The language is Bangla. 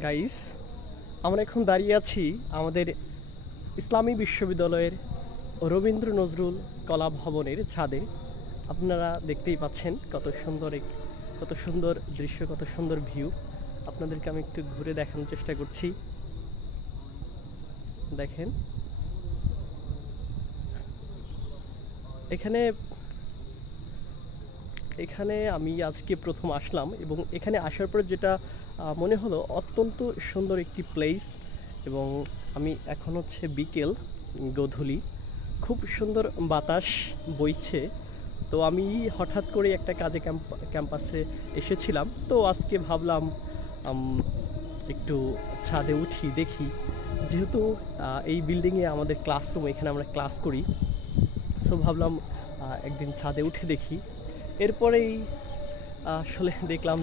গাইস, আমরা এখন দাঁড়িয়ে আছি আমাদের ইসলামী বিশ্ববিদ্যালয়ের রবীন্দ্র নজরুল কলা ভবনের ছাদে। আপনারা দেখতেই পাচ্ছেন কত সুন্দর দৃশ্য, কত সুন্দর ভিউ। আপনাদেরকে আমি একটু ঘুরে দেখানোর চেষ্টা করছি। দেখেন, এখানে এখানে আমি আজকে প্রথম আসলাম এবং এখানে আসার পর যেটা মনে হলো অত্যন্ত সুন্দর একটি প্লেস। এবং আমি এখন হচ্ছে বিকেল, গোধূলি, খুব সুন্দর বাতাস বইছে। তো আমি হঠাৎ করে একটা কাজে ক্যাম্পাসে এসেছিলাম, তো আজকে ভাবলাম একটু ছাদে উঠি, দেখি। যেহেতু এই বিল্ডিংয়ে আমাদের ক্লাসরুম, এখানে আমরা ক্লাস করি, সো ভাবলাম একদিন ছাদে উঠে দেখি। এরপরেই আসলে দেখলাম